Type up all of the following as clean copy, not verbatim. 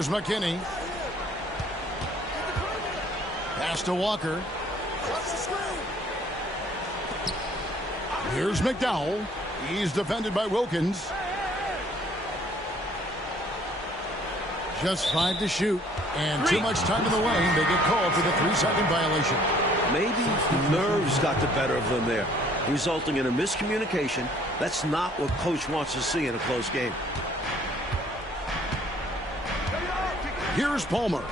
Here's McKinney. Pass to Walker. Here's McDowell. He's defended by Wilkins. Just 5 to shoot. And too much time in the lane. They get called for the 3-second violation. Maybe nerves got the better of them there, resulting in a miscommunication. That's not what coach wants to see in a close game. Here's Palmer.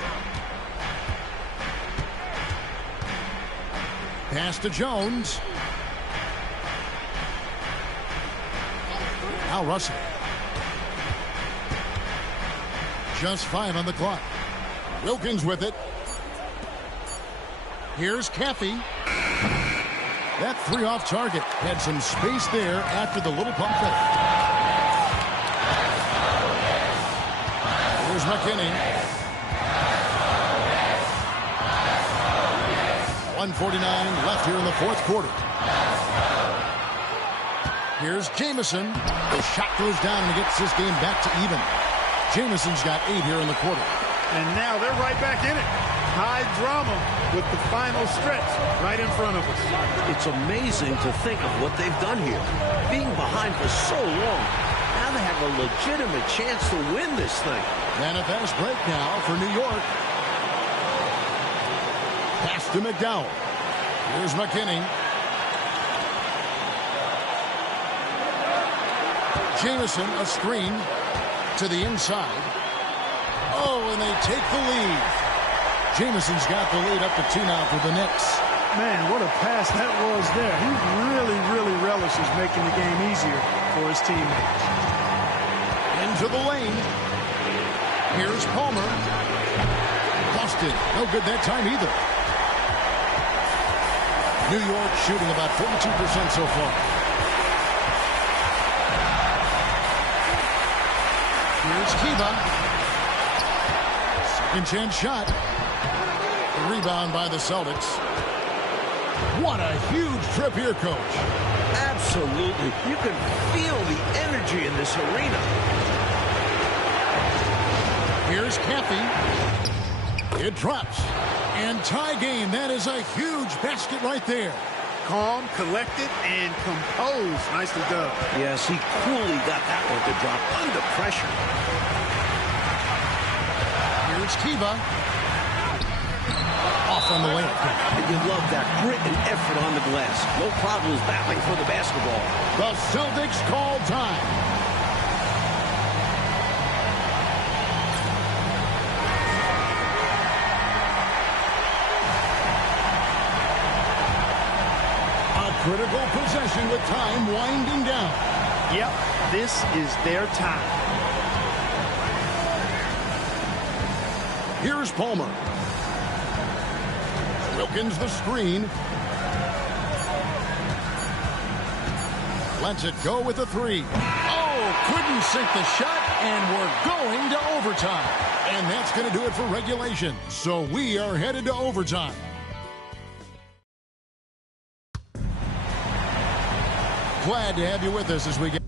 Pass to Jones. Al Russell. Just 5 on the clock. Wilkins with it. Here's Caffey. That 3 off target. Had some space there after the little pump fake. Here's McKinney. 1:49 left here in the 4th quarter. Here's Jamison. The shot goes down and he gets this game back to even. Jamison's got 8 here in the quarter. And now they're right back in it. High drama with the final stretch right in front of us. It's amazing to think of what they've done here. Being behind for so long. Now they have a legitimate chance to win this thing. And a fast break now for New York. Pass to McDowell. Here's McKinney. Jamison, a screen to the inside. Oh, and they take the lead. Jamison's got the lead up to 2 now for the Knicks. Man, what a pass that was there. He really relishes making the game easier for his teammates. Into the lane. Here's Palmer. Busted. No good that time either. New York shooting about 42% so far. Here's Kiva. Second chance shot. The rebound by the Celtics. What a huge trip here, Coach. Absolutely. You can feel the energy in this arena. Here's Caffey. It drops. And tie game. That is a huge basket right there. Calm, collected, and composed. Nicely done. Yes, he coolly got that one to drop under pressure. Here's Kiva. Off on the layup. And you love that grit and effort on the glass. No problems battling for the basketball. The Celtics call time. Critical possession with time winding down. Yep, this is their time. Here's Palmer. Wilkins the screen. Lets it go with a 3. Oh, couldn't sink the shot, and we're going to overtime. And that's going to do it for regulation. So we are headed to overtime. Glad to have you with us as we get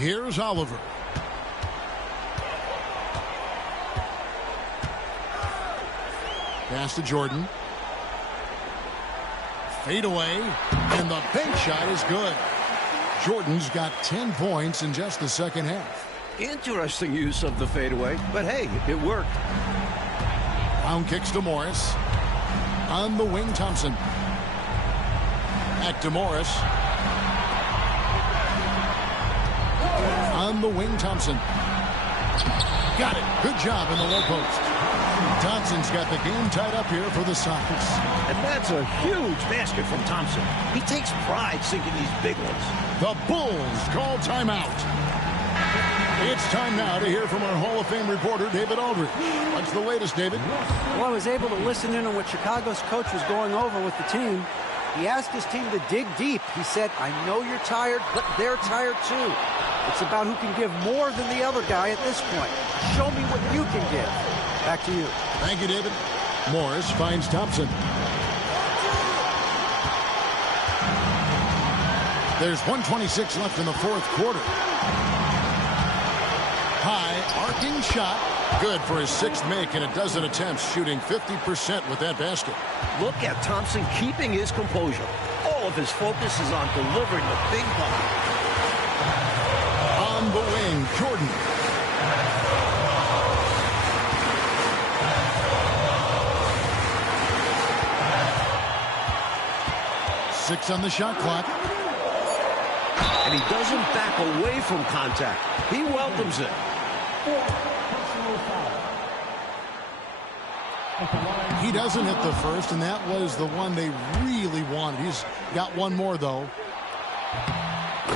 Here's Oliver. Pass to Jordan. Fade away, and the bank shot is good. Jordan's got 10 points in just the second half. Interesting use of the fadeaway, but hey, it worked. Brown kicks to Morris. On the wing, Thompson. Back to Morris. On the wing, Thompson. Got it. Good job in the low post. Thompson's got the game tied up here for the Sox. And that's a huge basket from Thompson. He takes pride sinking these big ones. The Bulls call timeout. It's time now to hear from our Hall of Fame reporter, David Aldridge. What's the latest, David? Well, I was able to listen in on what Chicago's coach was going over with the team. He asked his team to dig deep. He said, I know you're tired, but they're tired too. It's about who can give more than the other guy at this point. Show me what you can give. Back to you. Thank you, David. Morris finds Thompson. There's 1:26 left in the fourth quarter. High arcing shot. Good for his sixth make in a dozen attempts, shooting 50% with that basket. Look at Thompson keeping his composure. All of his focus is on delivering the big bucket. On the wing, Jordan. Six on the shot clock. And he doesn't back away from contact. He welcomes it. He doesn't hit the first, and that was the one they really wanted. He's got one more, though.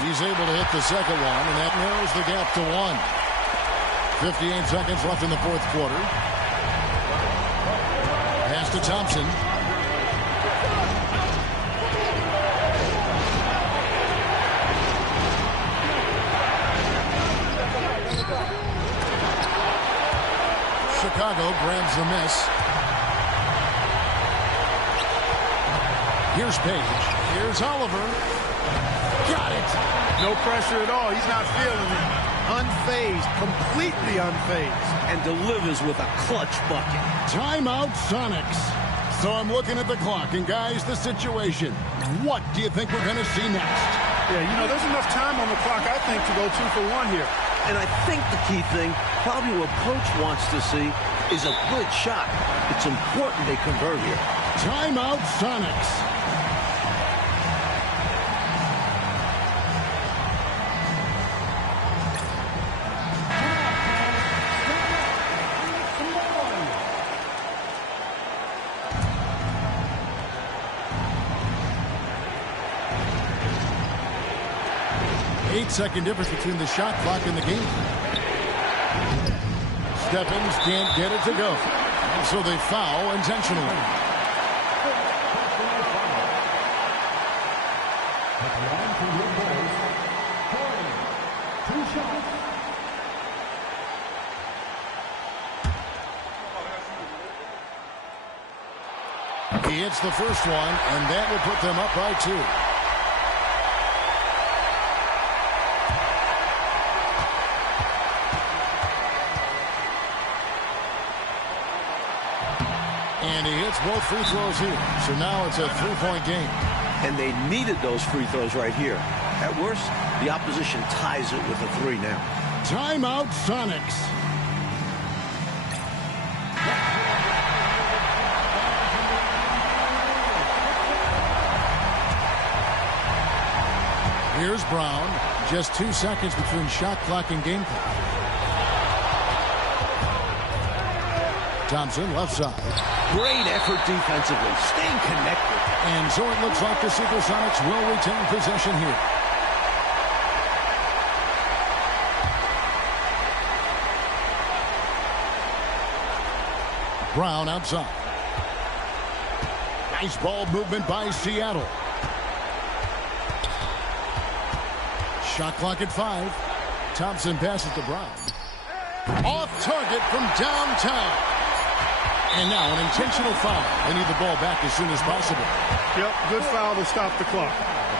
He's able to hit the second one, and that narrows the gap to one. 58 seconds left in the fourth quarter. Pass to Thompson. Chicago grabs the miss. Here's Page. Here's Oliver. Got it. No pressure at all. He's not feeling it. Unfazed. Completely unfazed. And delivers with a clutch bucket. Timeout, Sonics. So I'm looking at the clock, and guys, the situation. What do you think we're going to see next? Yeah, you know, there's enough time on the clock, I think, to go 2 for 1 here. And I think the key thing, probably what coach wants to see, is a good shot. It's important they convert here. Timeout, Sonics. Eight-second difference between the shot clock and the game. Stephens can't get it to go. So they foul intentionally. He hits the first one, and that will put them up by 2. And he hits both free throws here. So now it's a 3-point game. And they needed those free throws right here. At worst, the opposition ties it with a 3 now. Timeout, Sonics. Here's Brown. Just 2 seconds between shot clock and game clock. Thompson, left side. Great effort defensively, staying connected. And so it looks like the Supersonics will retain possession here. Brown outside. Nice ball movement by Seattle. Shot clock at 5. Thompson passes to Brown. Off target from downtown. And now an intentional foul. They need the ball back as soon as possible. Yep, good foul to stop the clock.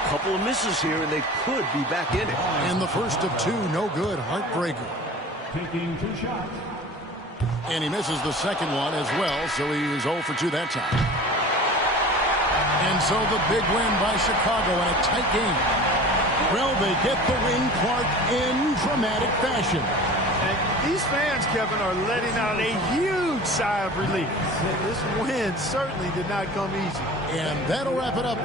couple of misses here, and they could be back in it. And the first of two, no good. Heartbreaker. Taking 2 shots. And he misses the second one as well, so he is 0 for 2 that time. And so the big win by Chicago in a tight game. Well, they get the win, Clark, in dramatic fashion. And these fans, Kevin, are letting out a huge sigh of relief. This win certainly did not come easy. And that'll wrap it up.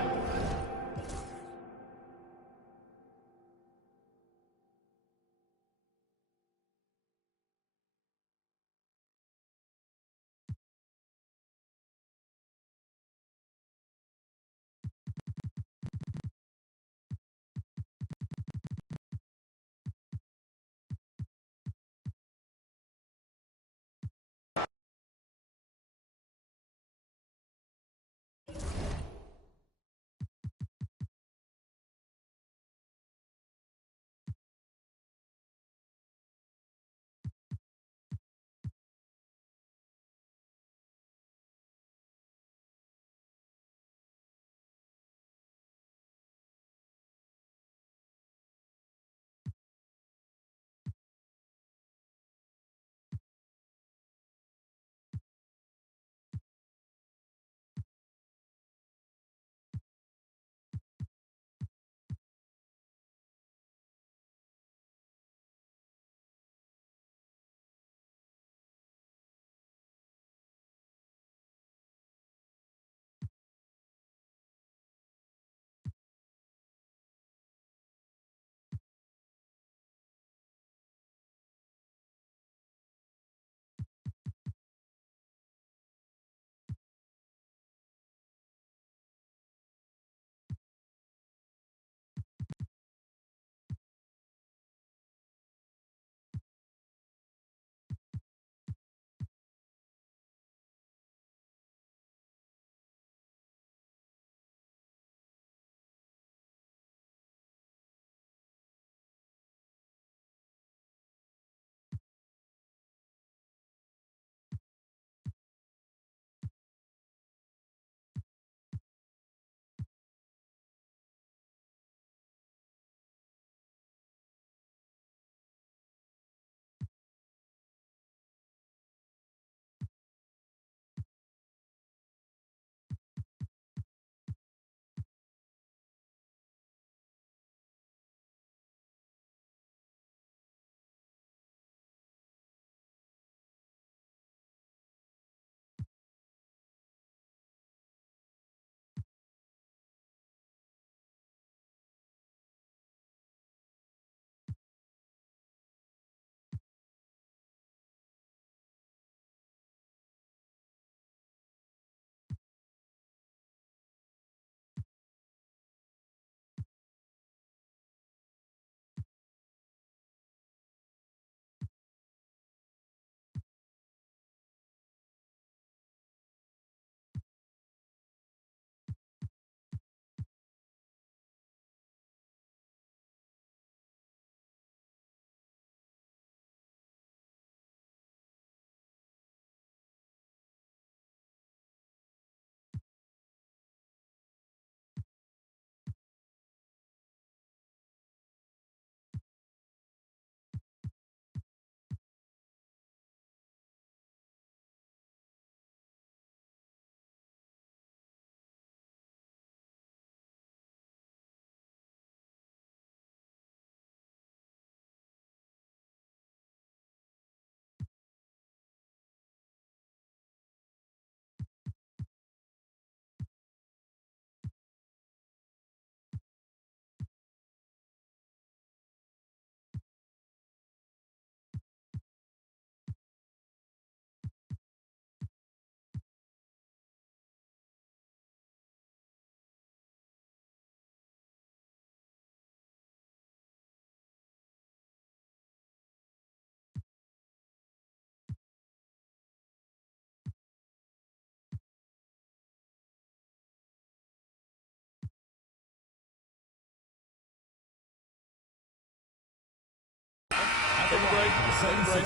Take a break. Take a break.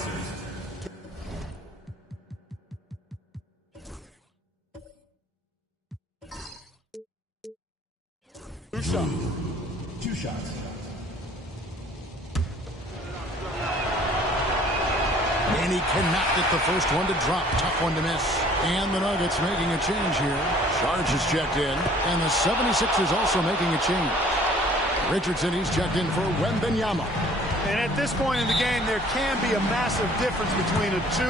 2 shots. 2 shots. And he cannot get the first one to drop. Tough one to miss. And the Nuggets making a change here. Charge is checked in. And the 76ers also making a change. Richardson, he's checked in for Wembanyama. And at this point in the game, there can be a massive difference between a 2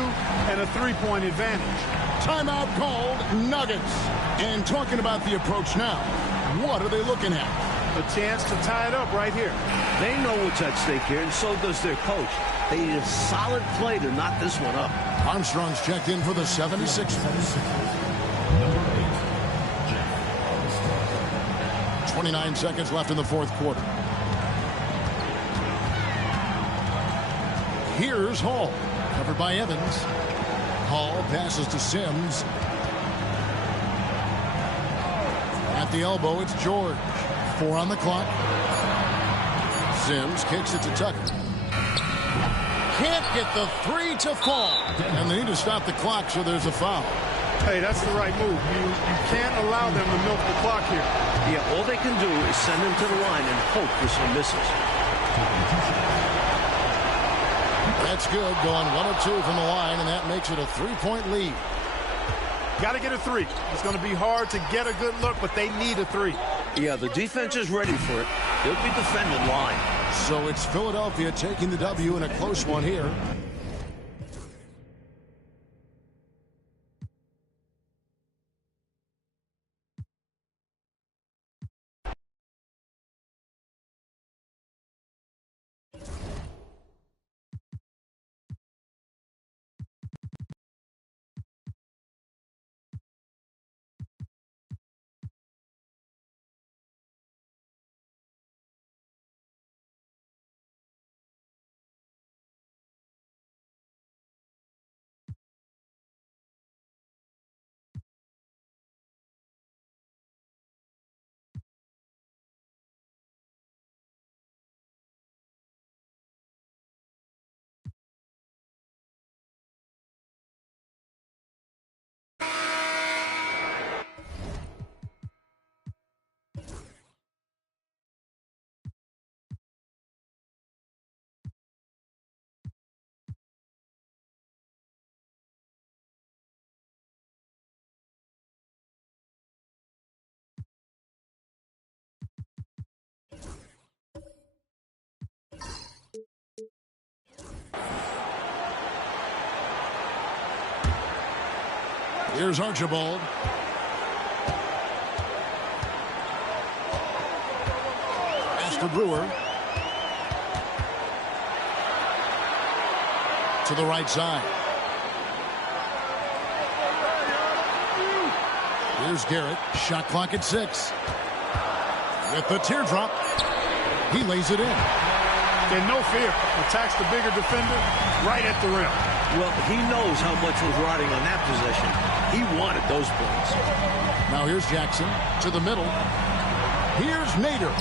and a 3-point advantage. Timeout called, Nuggets. And talking about the approach now, what are they looking at? A chance to tie it up right here. They know what's at stake here, and so does their coach. They need a solid play to knock this one up. Armstrong's checked in for the 76ers. Number 8, 29 seconds left in the fourth quarter. Here's Hall, covered by Evans. Hall passes to Sims. At the elbow, it's George. 4 on the clock. Sims kicks it to Tucker. Can't get the 3 to fall. And they need to stop the clock, so there's a foul. Hey, that's the right move. You can't allow them to milk the clock here. Yeah, all they can do is send him to the line and hope for some misses. That's good, going 1 of 2 from the line, and that makes it a 3-point lead. Got to get a 3. It's going to be hard to get a good look, but they need a 3. Yeah, the defense is ready for it. They'll be defending line. So it's Philadelphia taking the W in a close one here. Here's Archibald. Pass to Brewer. To the right side. Here's Garrett. Shot clock at 6. With the teardrop. He lays it in. And no fear. Attacks the bigger defender right at the rim. Well, he knows how much was riding on that possession. He wanted those points. Now here's Jackson to the middle. Here's Nader.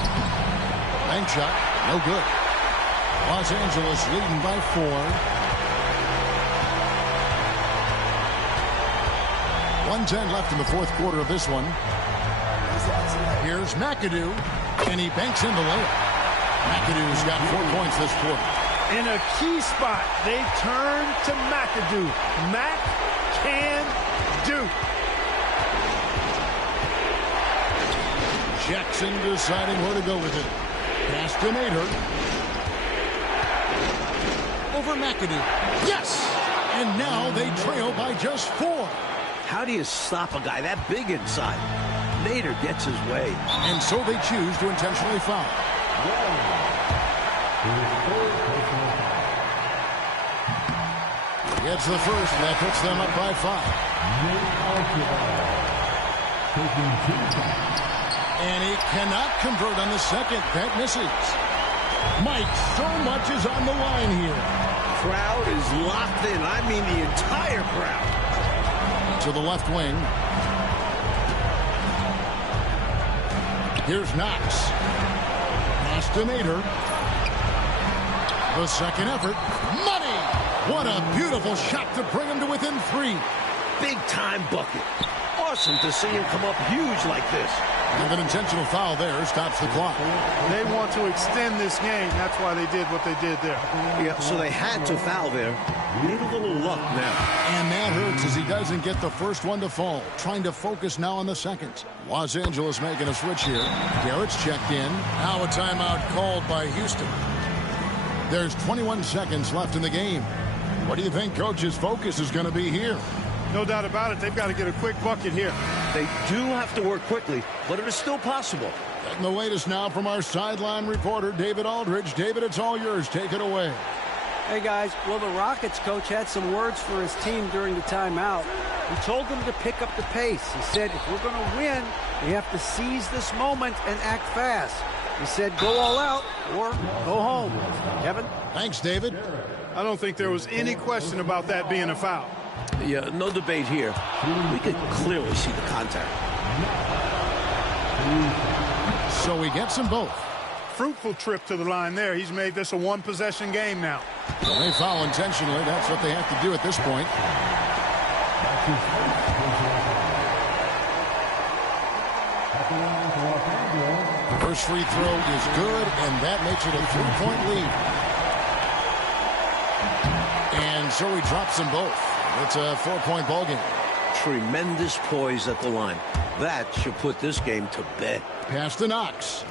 Bank shot. No good. Los Angeles leading by 4. 1:10 left in the fourth quarter of this one. Here's McAdoo. And he banks in the layup. McAdoo's got 4 points this quarter. In a key spot, they turn to McAdoo. Mac can do. Jackson deciding where to go with it. Pass to Nader. Over McAdoo. Yes! And now they trail by just 4. How do you stop a guy that big inside? Nader gets his way. And so they choose to intentionally foul. Gets the first, and that puts them up by 5. And he cannot convert on the second. That misses. Mike, so much is on the line here. Crowd is locked in. I mean the entire crowd. To the left wing. Here's Knox. Pass to Nader. The second effort. Money! What a beautiful shot to bring him to within 3. big-time bucket. Awesome to see him come up huge like this. And an intentional foul there stops the clock. They want to extend this game. That's why they did what they did there. Yeah, so they had to foul there. Need a little luck now. And that hurts as he doesn't get the first one to fall. Trying to focus now on the second. Los Angeles making a switch here. Garrett's checked in. Now a timeout called by Houston. There's 21 seconds left in the game. What do you think Coach's focus is going to be here? No doubt about it. They've got to get a quick bucket here. They do have to work quickly, but it is still possible. And the latest now from our sideline reporter, David Aldridge. David, it's all yours. Take it away. Hey, guys. Well, the Rockets coach had some words for his team during the timeout. He told them to pick up the pace. He said, if we're going to win, we have to seize this moment and act fast. He said, go all out or go home. Kevin? Thanks, David. I don't think there was any question about that being a foul. Yeah, no debate here. We could clearly see the contact. So he gets them both. Fruitful trip to the line there. He's made this a one-possession game now. Well, they foul intentionally. That's what they have to do at this point. First free throw is good, and that makes it a 3-point lead. And so he drops them both. It's a 4-point ball game. Tremendous poise at the line. That should put this game to bed. Pass to Knox.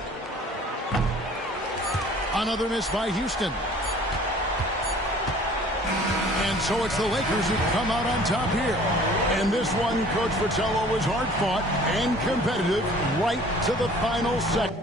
Another miss by Houston. And so it's the Lakers who come out on top here. And this one, Coach Fratello, was hard-fought and competitive right to the final second.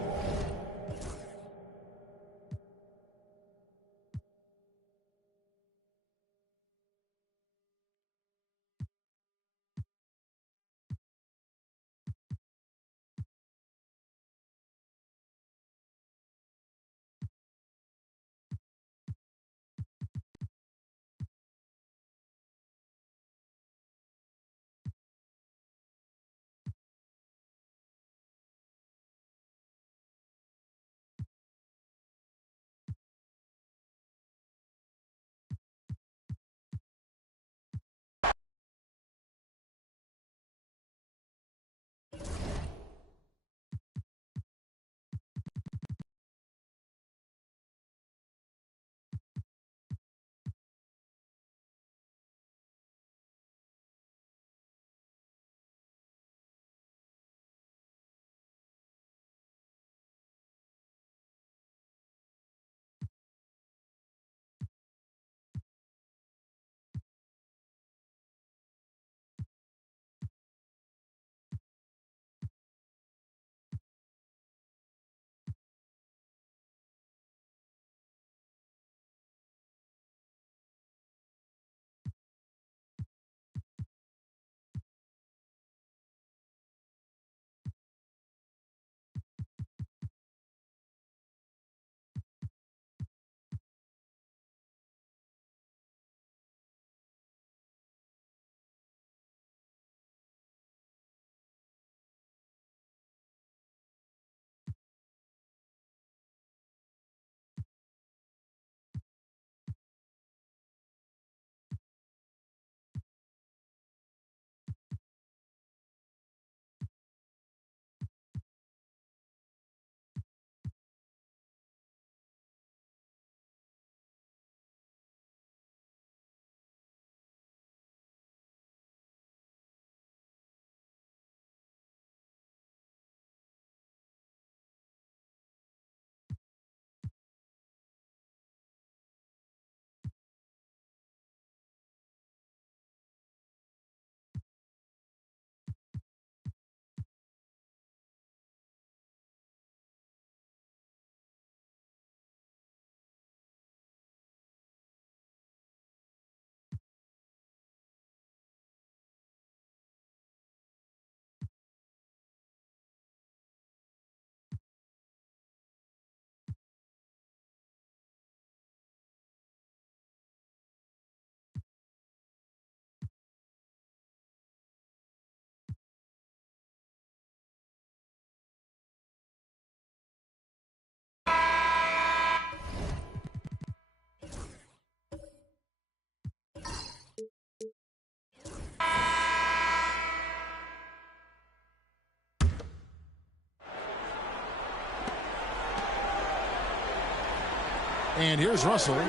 And here's Russell. 2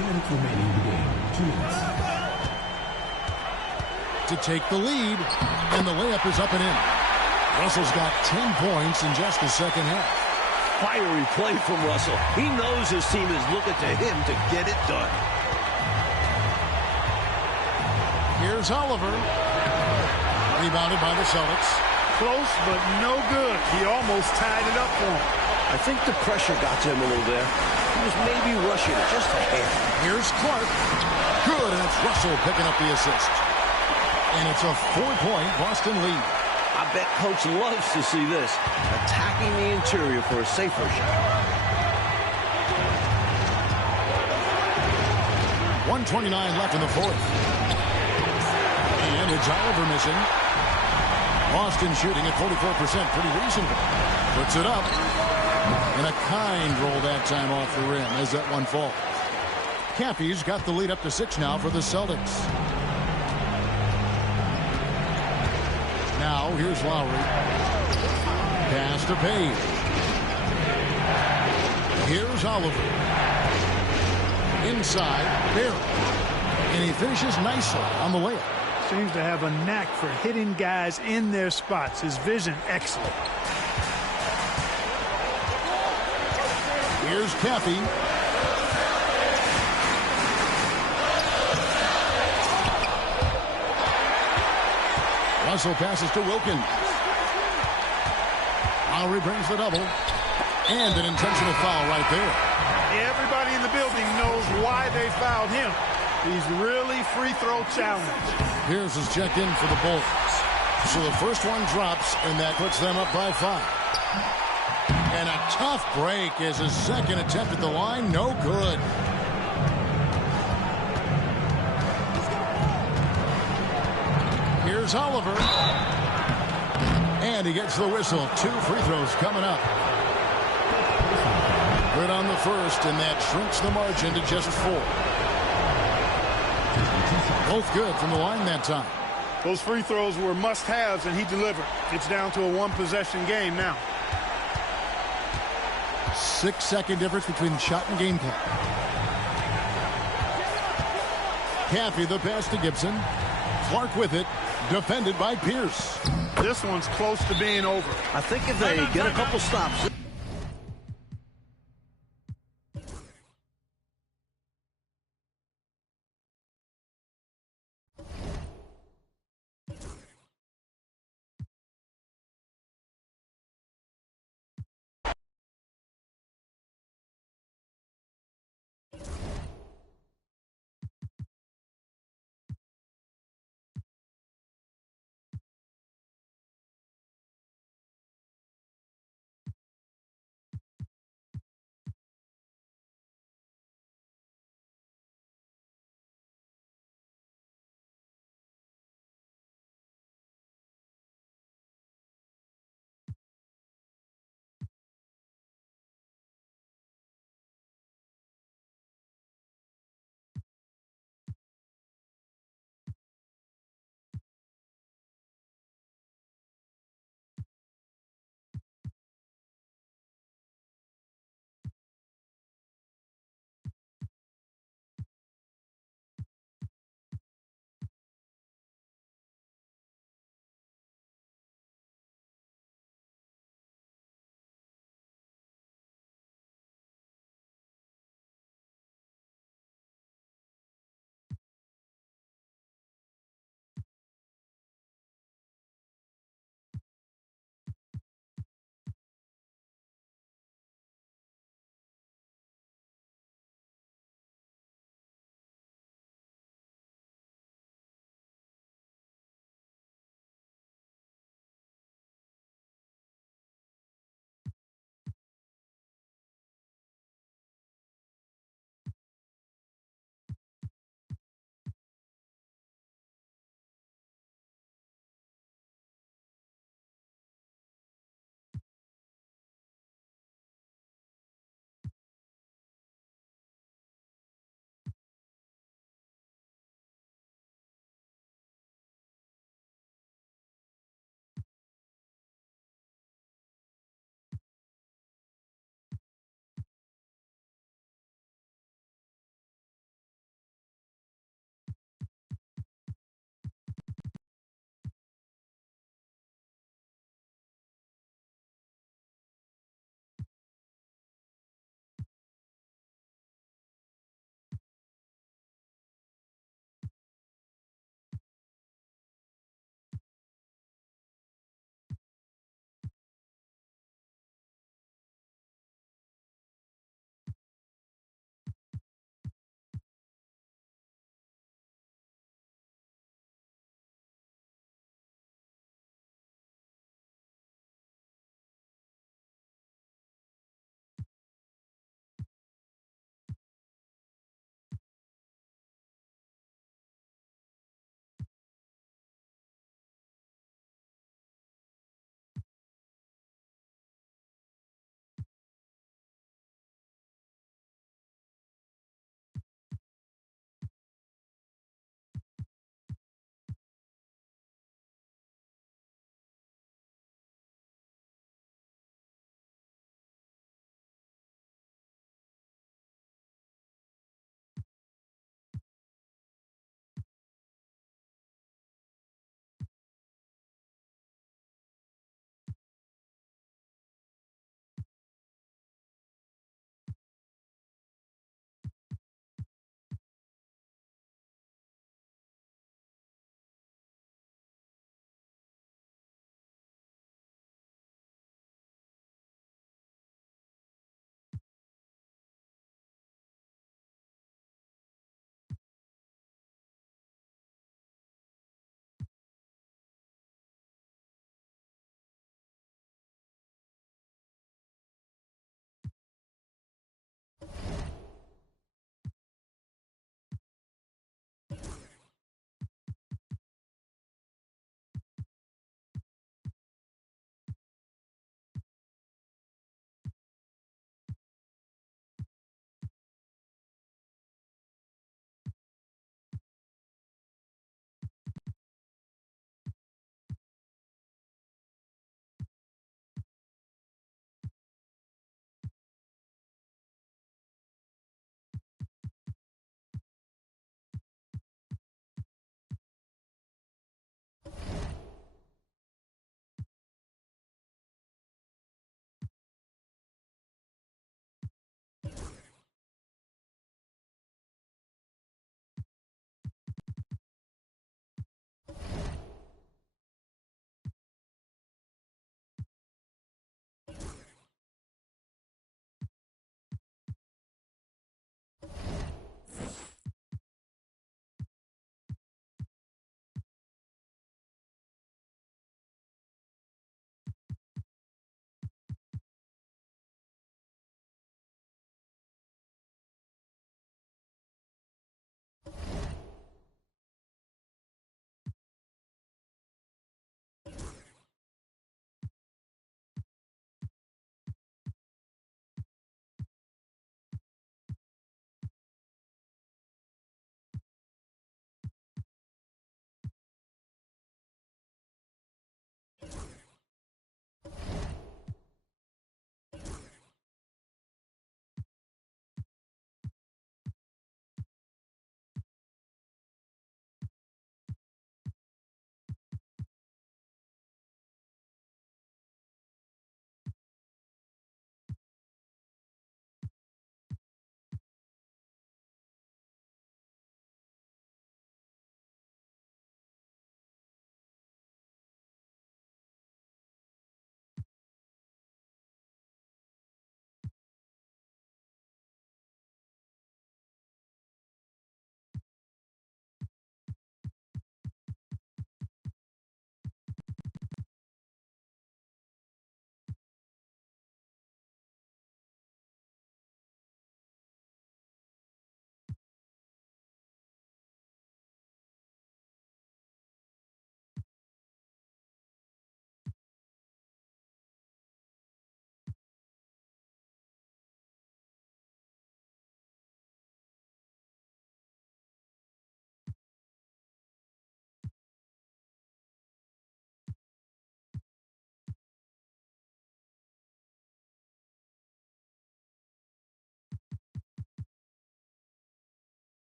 minutes remaining in the game. 2 minutes. To take the lead, and the layup is up and in. Russell's got 10 points in just the second half. Fiery play from Russell. He knows his team is looking to him to get it done. Here's Oliver. Rebounded by the Celtics. Close, but no good. He almost tied it up for him. I think the pressure got to him a little there. He was maybe rushing it just a hair. Here's Clark. Good, and it's Russell picking up the assist. And it's a 4-point Boston lead. I bet Coach loves to see this. Attacking the interior for a safer shot. 1:29 left in the fourth. And it's Oliver missing. Boston shooting at 44%. Pretty reasonable. Puts it up. And a kind roll that time off the rim as that one falls. Cappy's got the lead up to 6 now for the Celtics. Now, here's Lowry. Pass to Page. Here's Oliver. Inside, Barrett. And he finishes nicely on the layup. Seems to have a knack for hitting guys in their spots. His vision, excellent. Here's Cappy. Russell passes to Wilkins. Lowry brings the double. And an intentional foul right there. Everybody in the building knows why they fouled him. He's really free throw challenged. Pierce is checked in for the Bulls. So the first one drops, and that puts them up by 5. And a tough break is his second attempt at the line. No good. Here's Oliver. And he gets the whistle. 2 free throws coming up. Good on the first, and that shrinks the margin to just 4. Both good from the line that time. Those free throws were must-haves, and he delivered. It's down to a one-possession game now. 6-second difference between shot and game clock. Caffey the pass to Gibson. Clark with it. Defended by Pierce. This one's close to being over. I think if they get a couple stops.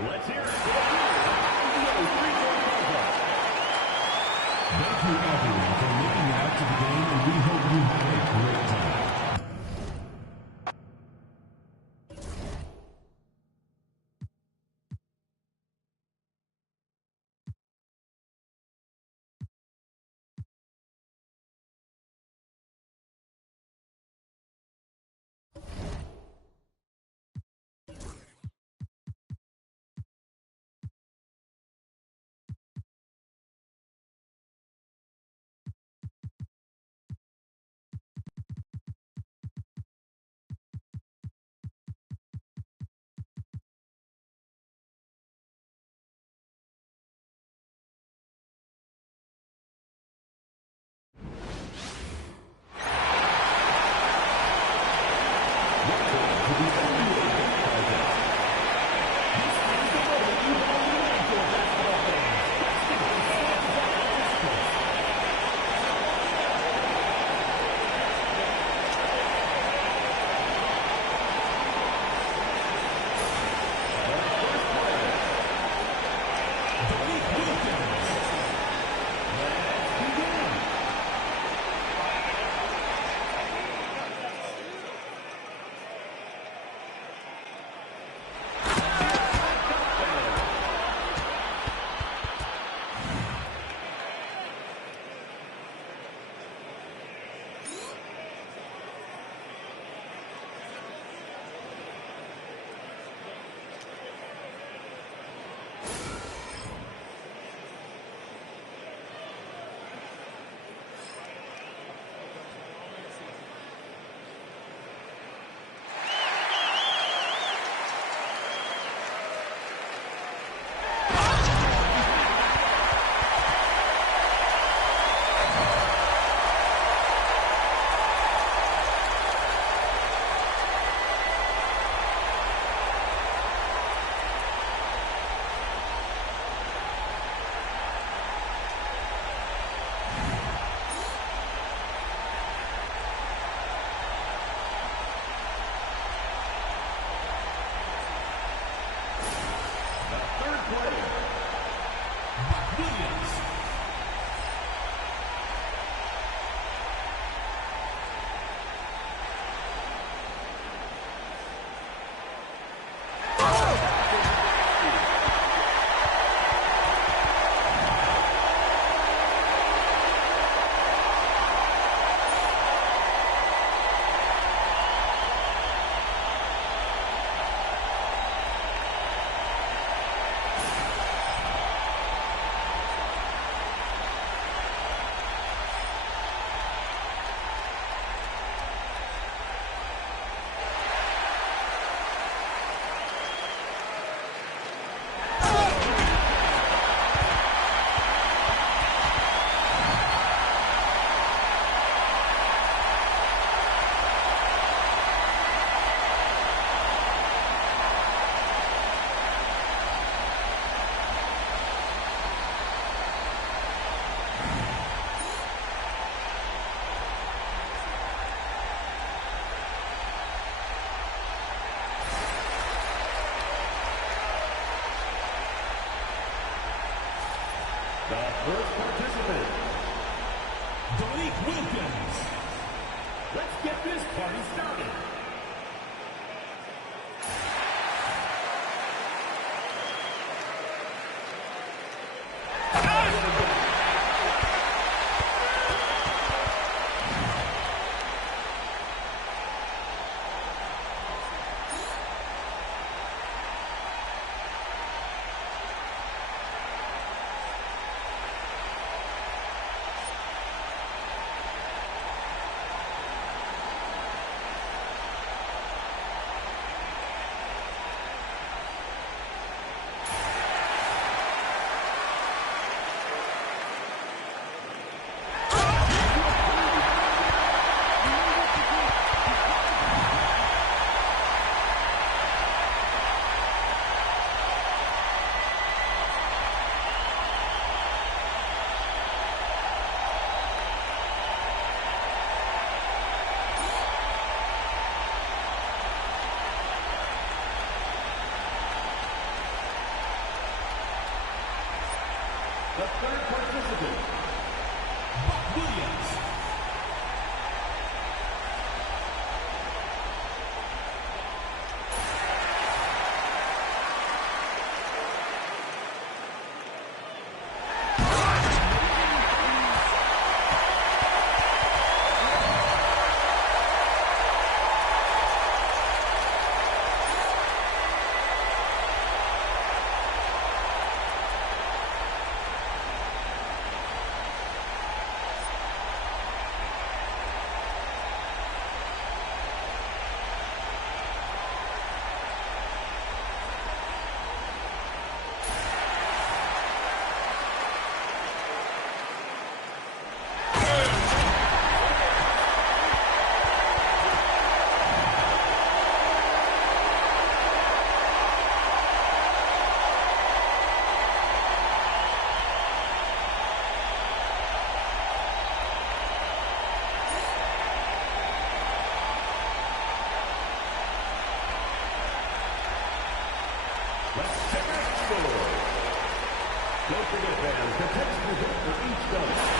Let's hear it. Thank you everyone for making it out to the game, and we hope you had a great time. The first participant, Wilkins. Let's get this party started. The third participant, Williams. Let's check out the score. Don't forget, fans, the text result for each double.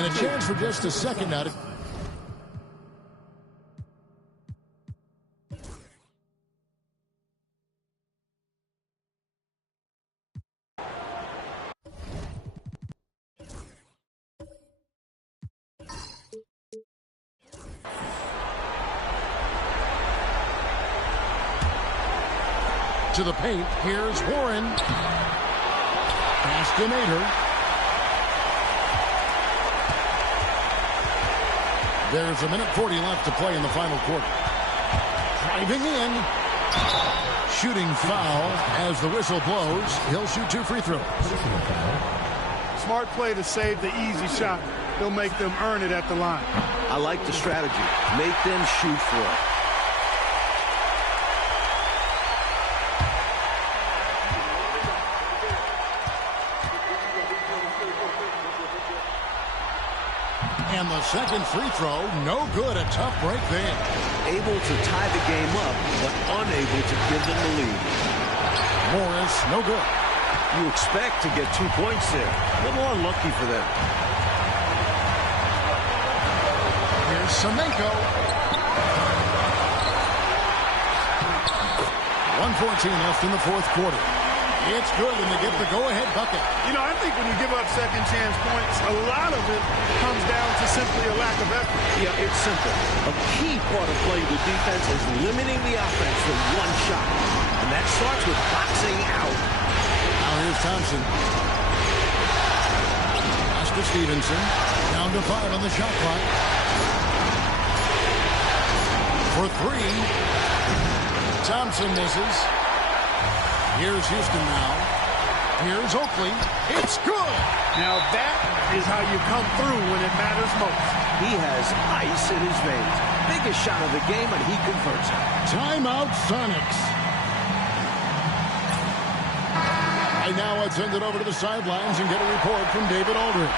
And a chance for just a second now to... To the paint. Here's Warren. Pass to Nader. There's 1:40 left to play in the final quarter. Driving in. Shooting foul as the whistle blows. He'll shoot 2 free throws. Smart play to save the easy shot. He'll make them earn it at the line. I like the strategy. Make them shoot for it. And the second free throw, no good. A tough break there. Able to tie the game up, but unable to give them the lead. Morris, no good. You expect to get 2 points there. A little unlucky for them. Here's Semenko. 1:14 left in the fourth quarter. It's good, and they get the go-ahead bucket. You know, I think when you give up second chance points, a lot of it comes down to simply a lack of effort. Yeah, it's simple. A key part of playing good defense is limiting the offense to one shot. And that starts with boxing out. Now here's Thompson. Pass to Stevenson. Down to 5 on the shot clock. For 3. Thompson misses. Here's Houston now. Here's Oakley. It's good. Now that is how you come through when it matters most. He has ice in his veins. Biggest shot of the game, and he converts it. Timeout, Sonics. And now let's send it over to the sidelines and get a report from David Aldridge.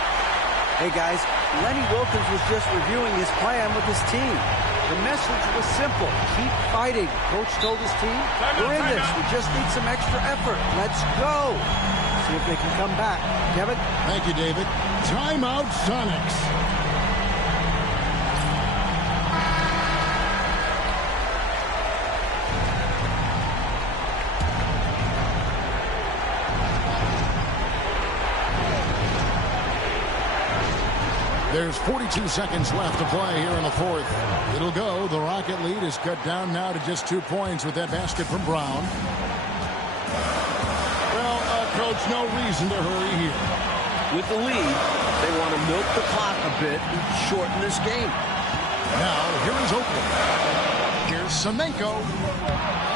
Hey, guys, Lenny Wilkins was just reviewing his plan with his team. The message was simple. Keep fighting. Coach told his team, we're in this. We just need some extra effort. Let's go. See if they can come back. Kevin? Thank you, David. Timeout, Sonics. There's 42 seconds left to play here in the fourth. It'll go. The Rocket lead is cut down now to just 2 points with that basket from Brown. Well, Coach, no reason to hurry here. With the lead, they want to milk the clock a bit and shorten this game. Now, here is Oakland. Here's Semenko.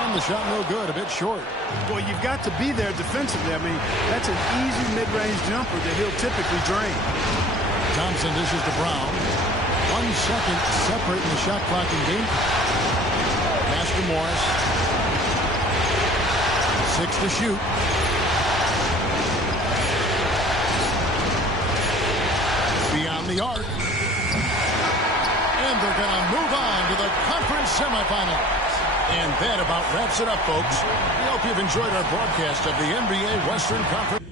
And the shot no good, a bit short. Well, you've got to be there defensively. I mean, that's an easy mid-range jumper that he'll typically drain. Thompson dishes to Brown. 1 second separating the shot clock and game. Pass to Morris. 6 to shoot. Beyond the arc. And they're going to move on to the conference semifinals. And that about wraps it up, folks. We hope you've enjoyed our broadcast of the NBA Western Conference.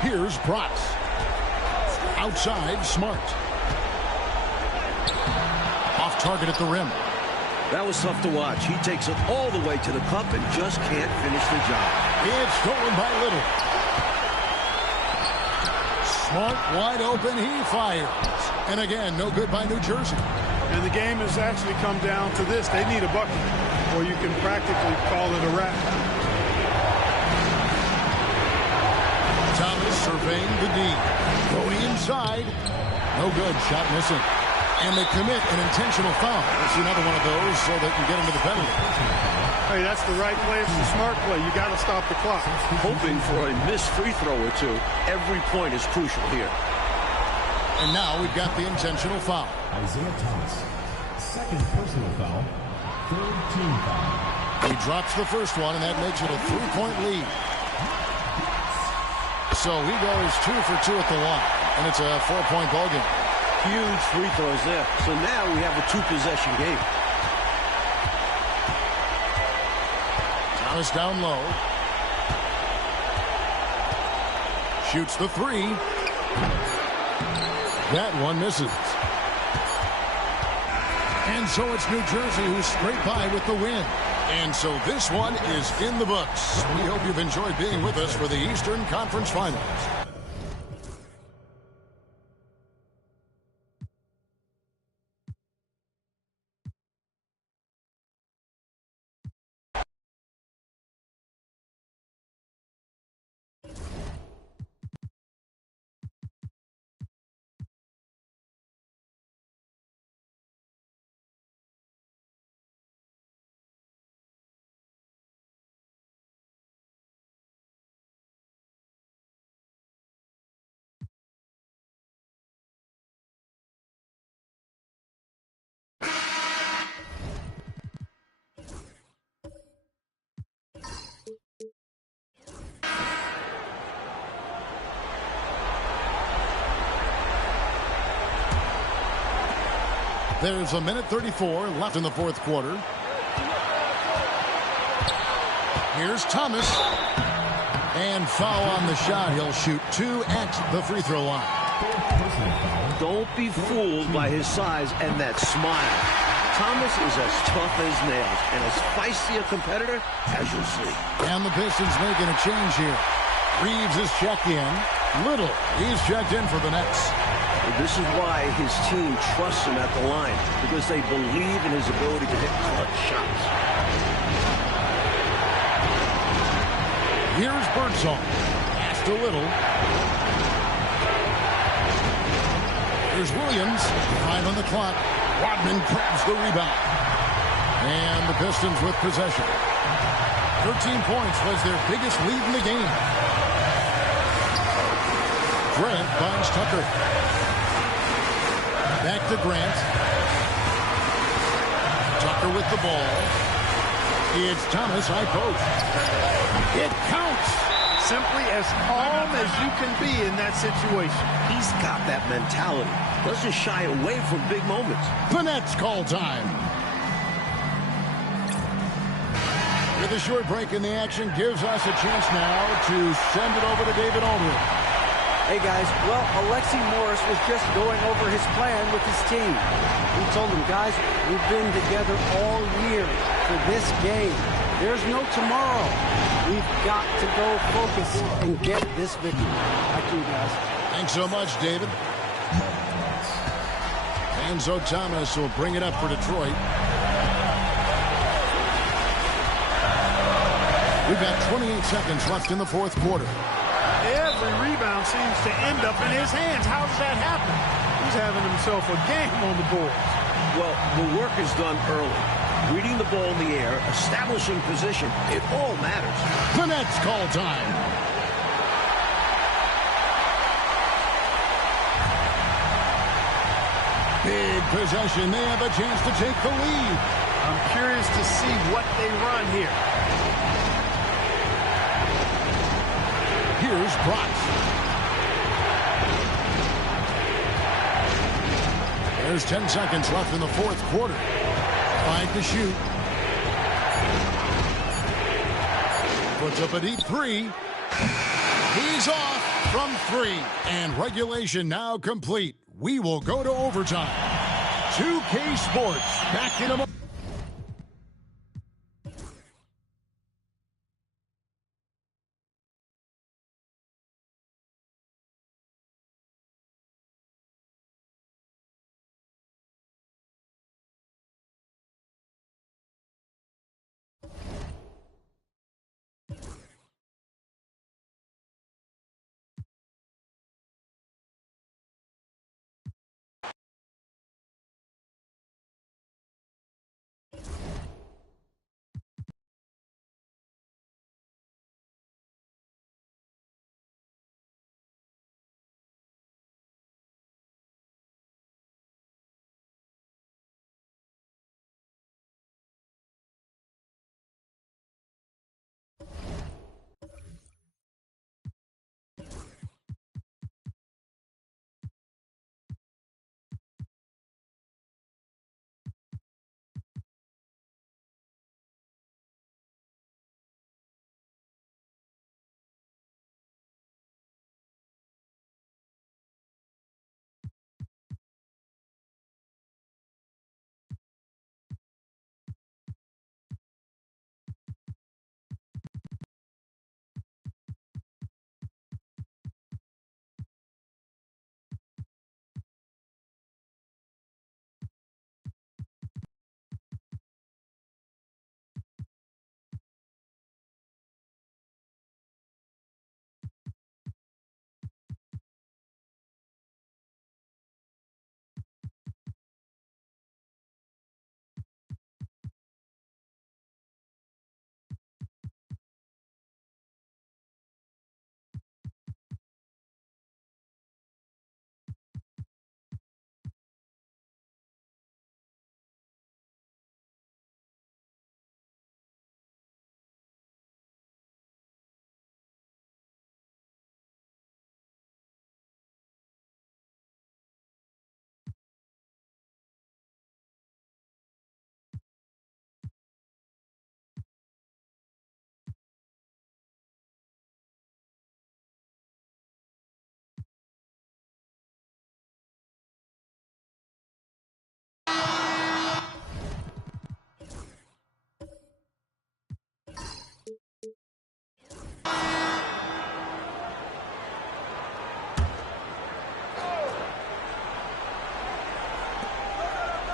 Here's Bratz. Outside, Smart. Off target at the rim. That was tough to watch. He takes it all the way to the cup and just can't finish the job. It's stolen by Little. Smart wide open. He fires. And again, no good by New Jersey. And the game has actually come down to this. They need a bucket, or you can practically call it a wrap. Thomas surveying the D. Going inside. No good. Shot missing. And they commit an intentional foul. It's another one of those so they can get into the penalty. Hey, that's the right play. It's the smart play. You got to stop the clock. Hoping for a missed free throw or two. Every point is crucial here. And now we've got the intentional foul. Isaiah Thomas. Second personal foul. Third team foul. He drops the first one, and that makes it a 3-point lead. So he goes 2 for 2 at the line, and it's a 4-point ball game. Huge free throws there. So now we have a 2-possession game. Thomas down low. Shoots the 3. That one misses. And so it's New Jersey who scraped by with the win. And so this one is in the books. We hope you've enjoyed being with us for the Eastern Conference Finals. There's a minute 34 left in the fourth quarter. Here's Thomas. And foul on the shot. He'll shoot 2 at the free throw line. Don't be fooled by his size and that smile. Thomas is as tough as nails and as feisty a competitor as you'll see. And the Pistons making a change here. Reeves is checked in. Little, he's checked in for the Nets. This is why his team trusts him at the line, because they believe in his ability to hit clutch shots. Here's Birdsong. Pass to Little. Here's Williams. 5 on the clock. Rodman grabs the rebound. And the Pistons with possession. 13 points was their biggest lead in the game. Grant finds Tucker. Back to Grant. Tucker with the ball. It's Thomas, high post. It counts. Simply as calm as you can be in that situation. He's got that mentality. Doesn't shy away from big moments. The Nets call time. With a short break in the action gives us a chance now to send it over to David Aldridge. Hey guys, well, Alexi Morris was just going over his plan with his team. He told them, guys, we've been together all year for this game. There's no tomorrow. We've got to go focus and get this victory. Back to you guys. Thanks so much, David. Enzo Thomas will bring it up for Detroit. We've got 28 seconds left in the fourth quarter. Every rebound seems to end up in his hands. How does that happen? He's having himself a game on the board. Well, the work is done early. Reading the ball in the air, establishing position, it all matters. The Nets call time. Big possession. They have a chance to take the lead. I'm curious to see what they run here. Here's Bratz. There's 10 seconds left in the fourth quarter. 5 to shoot. Puts up a deep 3. He's off. from 3. And regulation now complete. We will go to overtime. 2K Sports back in a moment.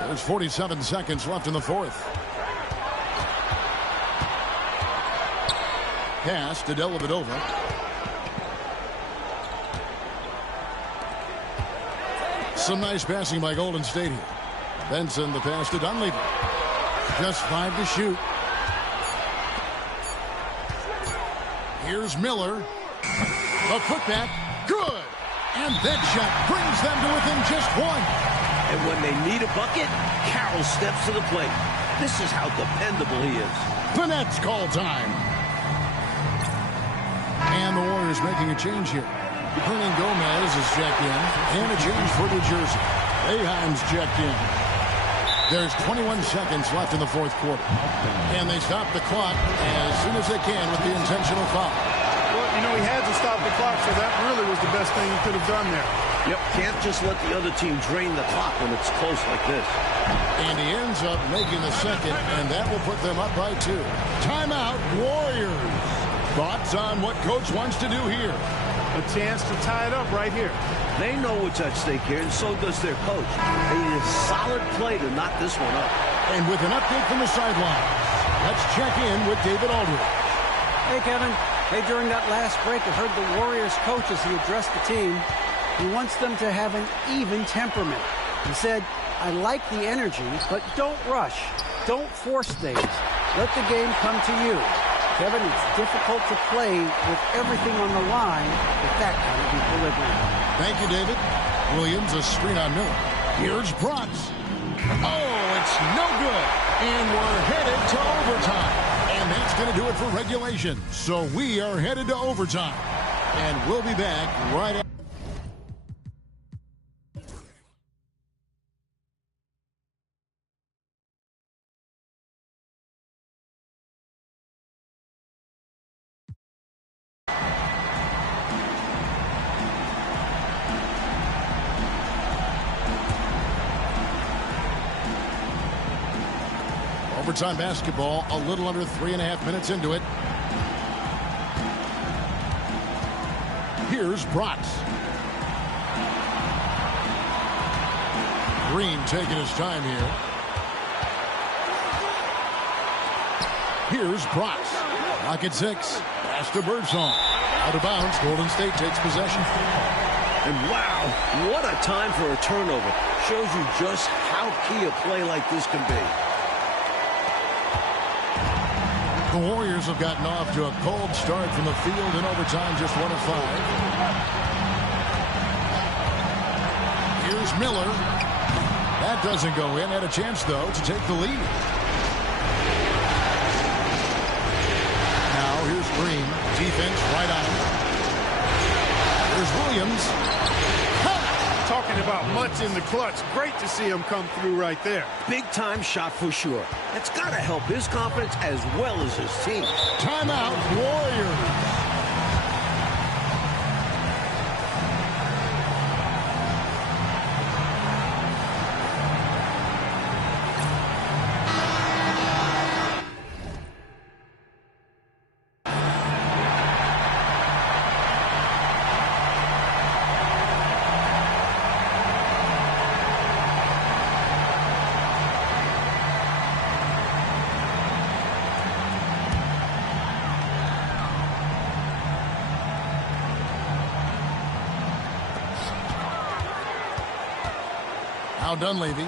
There's 47 seconds left in the fourth. Pass to Dellavedova. Some nice passing by Golden State here. Benson, the pass to Dunleavy. Just 5 to shoot. Here's Miller. A putback. Good. And that shot brings them to within just 1. And when they need a bucket, Carroll steps to the plate. This is how dependable he is. The Nets call time. And the Warriors making a change here. Hernan Gomez is checked in. And a change for New Jersey. Boeheim's checked in. There's 21 seconds left in the fourth quarter. And they stop the clock as soon as they can with the intentional foul. Well, you know, he had to stop the clock, so that really was the best thing he could have done there. Yep, can't just let the other team drain the clock when it's close like this. And he ends up making the second, and that will put them up by 2. Timeout, Warriors. Thoughts on what Coach wants to do here? A chance to tie it up right here. They know what's at stake here, and so does their coach. They need a solid play to knock this one up. And with an update from the sidelines, let's check in with David Aldridge. Hey, Kevin. Hey, during that last break, I heard the Warriors coach as he addressed the team. He wants them to have an even temperament. He said, I like the energy, but don't rush. Don't force things. Let the game come to you. Kevin, it's difficult to play with everything on the line with that kind of equilibrium. Thank you, David. Williams, a screen on Miller. Here's Brooks. Oh, it's no good. And we're headed to overtime. And that's going to do it for regulation. So we are headed to overtime. And we'll be back right after. Overtime basketball, a little under 3.5 minutes into it. Here's Bratz. Green taking his time here. Here's Bratz. Rocket 6. Pass to Birdsong. Out of bounds. Golden State takes possession. And wow, what a time for a turnover. Shows you just how key a play like this can be. The Warriors have gotten off to a cold start from the field in overtime, just 1 of 5. Here's Miller. That doesn't go in. Had a chance, though, to take the lead. Now here's Green. Defense right on. There's Williams. Talking about months in the clutch. Great to see him come through right there. Big-time shot for sure. That's got to help his confidence as well as his team. Timeout, Warriors. Now Dunleavy.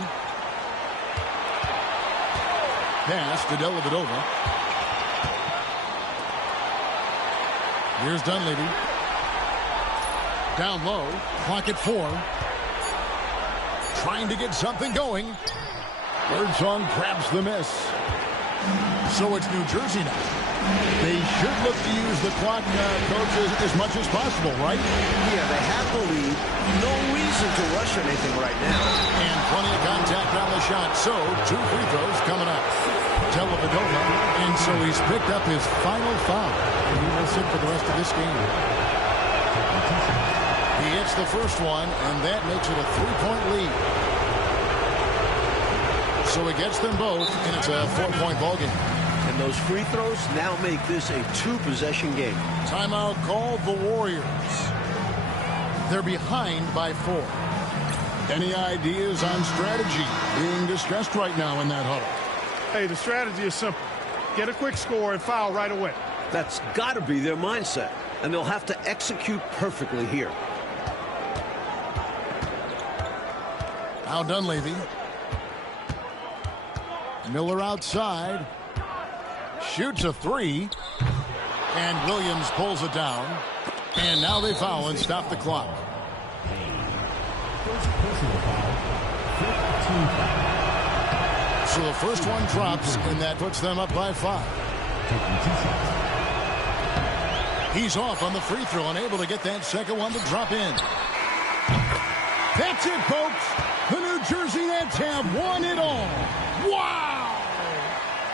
Pass to Dellavedova. Here's Dunleavy. Down low. Clock at 4. Trying to get something going. Birdsong grabs the miss. So it's New Jersey now. They should look to use the clock, coach, as much as possible, right? Yeah, they have the lead. No reason to rush anything right now. And plenty of contact on the shot. So 2 free throws coming up. Dellavedova. And so he's picked up his final foul. And he will sit for the rest of this game. He hits the first one, and that makes it a 3-point lead. So he gets them both, and it's a 4-point ballgame. And those free throws now make this a 2-possession game. Timeout called the Warriors. They're behind by 4. Any ideas on strategy being discussed right now in that huddle? Hey, the strategy is simple. Get a quick score and foul right away. That's got to be their mindset. And they'll have to execute perfectly here. Now Dunleavy. Miller outside. Shoots a 3. And Williams pulls it down. And now they foul and stop the clock. So the first one drops, and that puts them up by 5. He's off on the free throw, unable to get that second one to drop in. That's it, folks. The New Jersey Nets have won it all. Wow!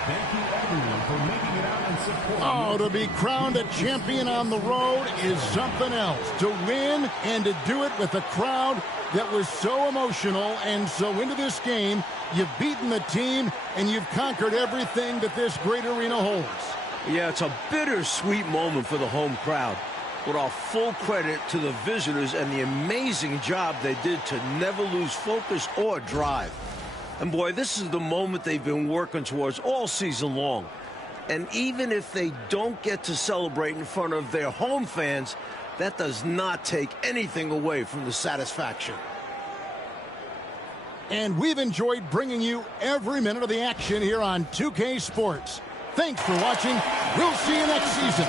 Thank you, everyone, for making it out and supporting. Oh, to be crowned a champion on the road is something else. To win and to do it with a crowd that was so emotional and so into this game, you've beaten the team and you've conquered everything that this great arena holds. Yeah, it's a bittersweet moment for the home crowd. With our full credit to the visitors and the amazing job they did to never lose focus or drive. And boy, this is the moment they've been working towards all season long. And even if they don't get to celebrate in front of their home fans, that does not take anything away from the satisfaction. And we've enjoyed bringing you every minute of the action here on 2K Sports. Thanks for watching. We'll see you next season.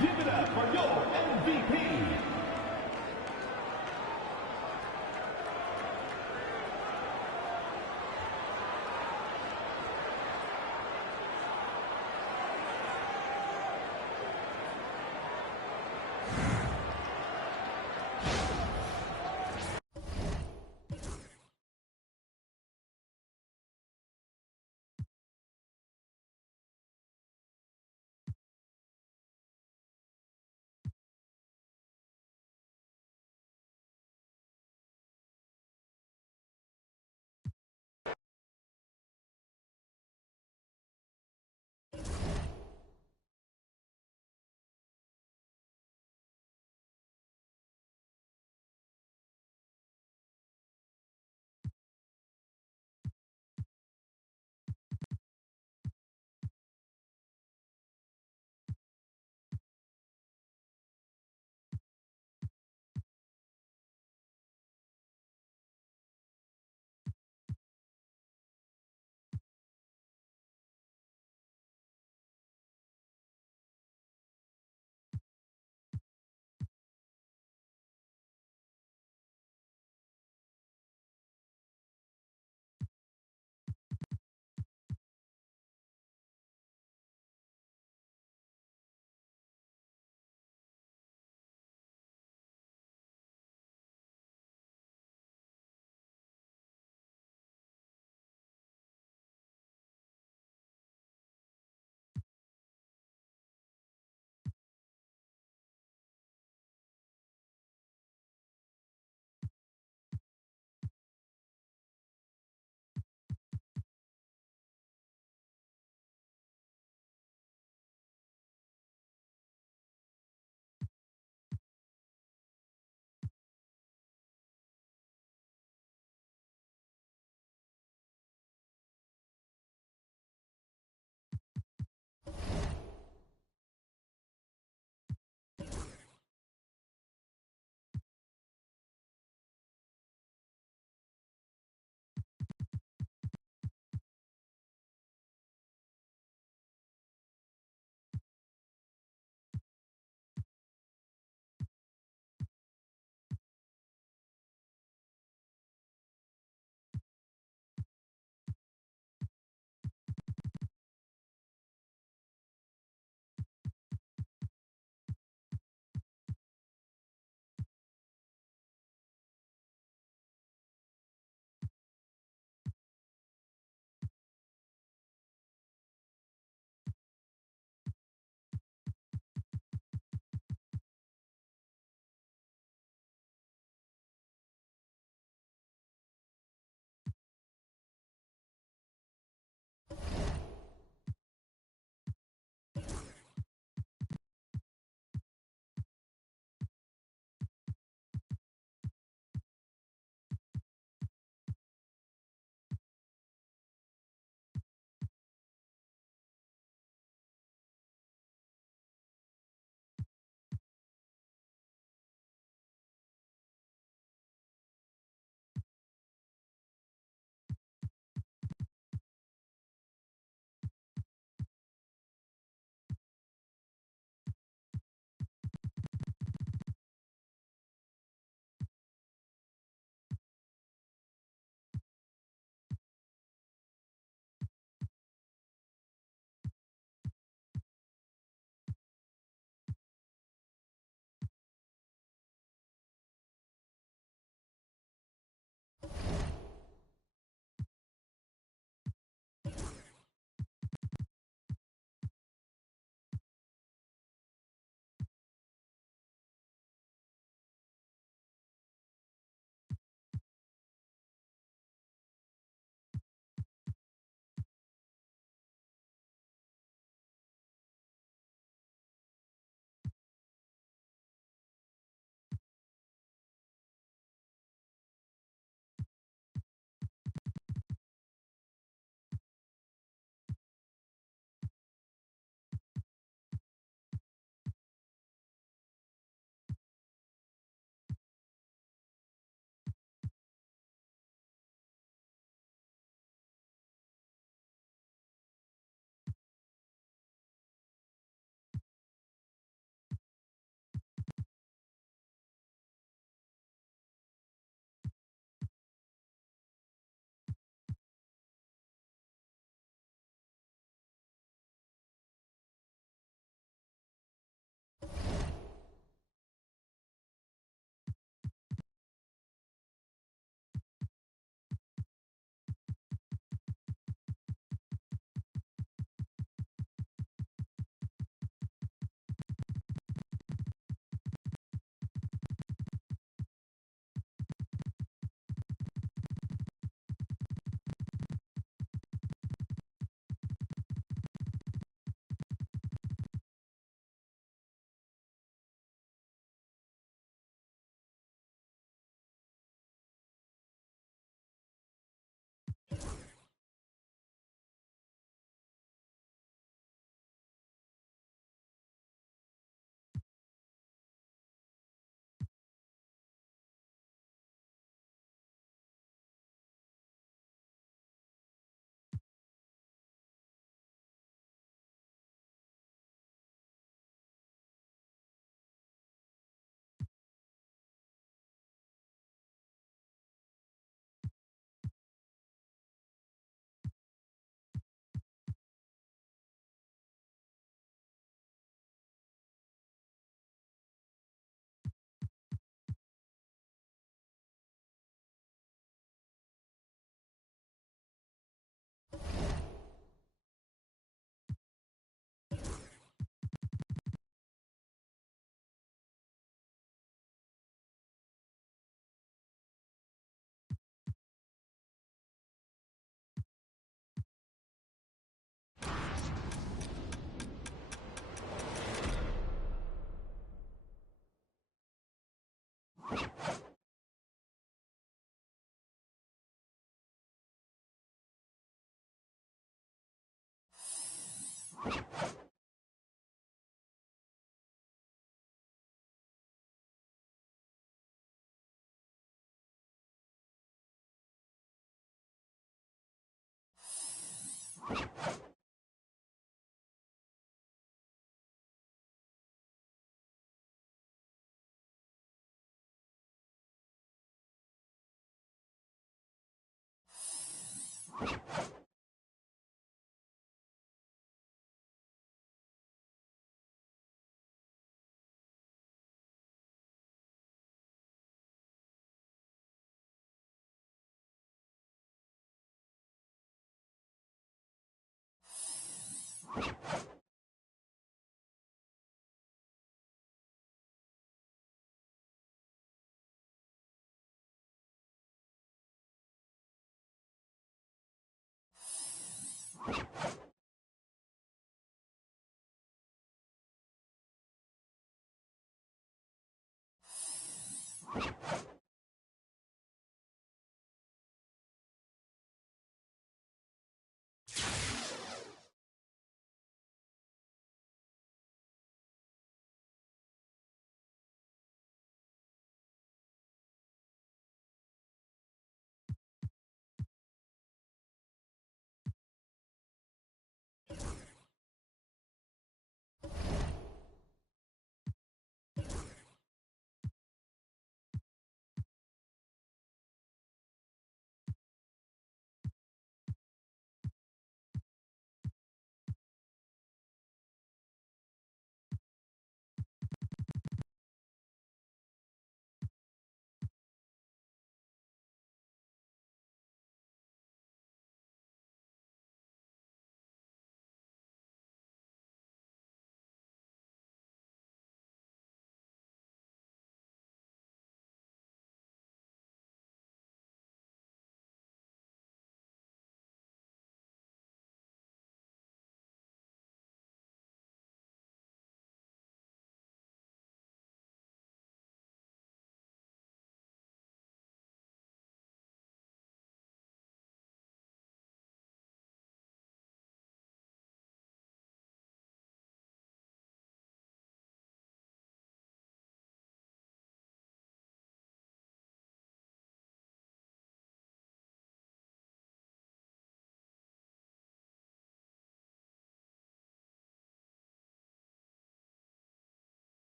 Give it up for your MVP.